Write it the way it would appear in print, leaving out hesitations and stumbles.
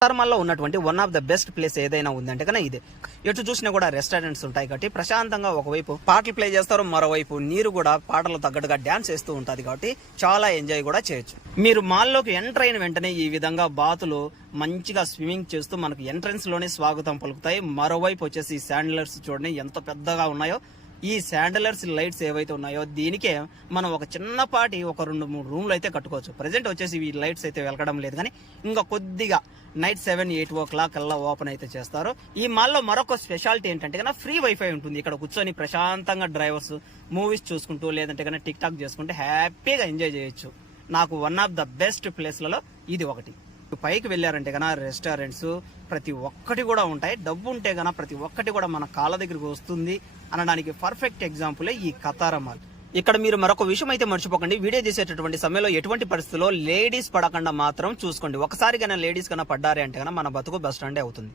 కతార్మాల్లో ఉన్నటువంటి one of the best place ఏదైనా ఉందంటే కన్నా ఇదే. ఎటు చూసినా కూడా రెస్టారెంట్స్ ఉంటాయి కాబట్టి ప్రశాంతంగా ఒకవైపు పాటలు ప్లే చేస్తారు, మరోవైపు నీరు కూడా పాటలు తగ్గట్టుగా డాన్స్ చేస్తూ ఉంటుంది కాబట్టి చాలా ఎంజాయ్ కూడా చేయొచ్చు. మీరు మాల్లోకి ఎంటర్ అయిన వెంటనే ఈ విధంగా బాతులు మంచిగా స్విమ్మింగ్ చేస్తూ మనకు ఎంట్రన్స్ లోనే స్వాగతం పలుకుతాయి. మరోవైపు వచ్చేసి శాండిలర్స్ చూడండి ఎంత పెద్దగా ఉన్నాయో. ఈ శాండిలర్స్ లైట్స్ ఏవైతే ఉన్నాయో దీనికే మనం ఒక చిన్నపాటి ఒక 2-3 రూమ్లు అయితే కట్టుకోవచ్చు. ప్రజెంట్ వచ్చేసి ఈ లైట్స్ అయితే వెలకడం లేదు, కానీ ఇంకా కొద్దిగా నైట్ 7-8 o'clock కల్లా ఓపెన్ అయితే చేస్తారు. ఈ మాల్లో మరొక స్పెషాలిటీ ఏంటంటే కన్నా ఫ్రీ వైఫై ఉంటుంది. ఇక్కడ కూర్చొని ప్రశాంతంగా డ్రైవర్స్ మూవీస్ చూసుకుంటూ లేదంటే కన్నా టిక్ టాక్ చేసుకుంటూ హ్యాపీగా ఎంజాయ్ చేయొచ్చు. నాకు వన్ ఆఫ్ ద బెస్ట్ ప్లేస్లలో ఇది ఒకటి. పైకి వెళ్ళారంటే కన్నా రెస్టారెంట్స్ ప్రతి ఒక్కటి కూడా ఉంటాయి. డబ్బు ఉంటే కన్నా ప్రతి ఒక్కటి కూడా మన కాళ్ళ దగ్గరికి వస్తుంది అనడానికి పర్ఫెక్ట్ ఎగ్జాంపులే ఈ కతార్ మాల్. ఇక్కడ మీరు మరొక విషయం అయితే మర్చిపోకండి, వీడియో చేసేటటువంటి సమయంలో ఎటువంటి పరిస్థితుల్లో లేడీస్ పడకుండా మాత్రం చూసుకోండి. ఒకసారి కన్నా లేడీస్ కన్నా పడ్డారే అంటే కన్నా మన బతుకు బస్ స్టాండే అవుతుంది.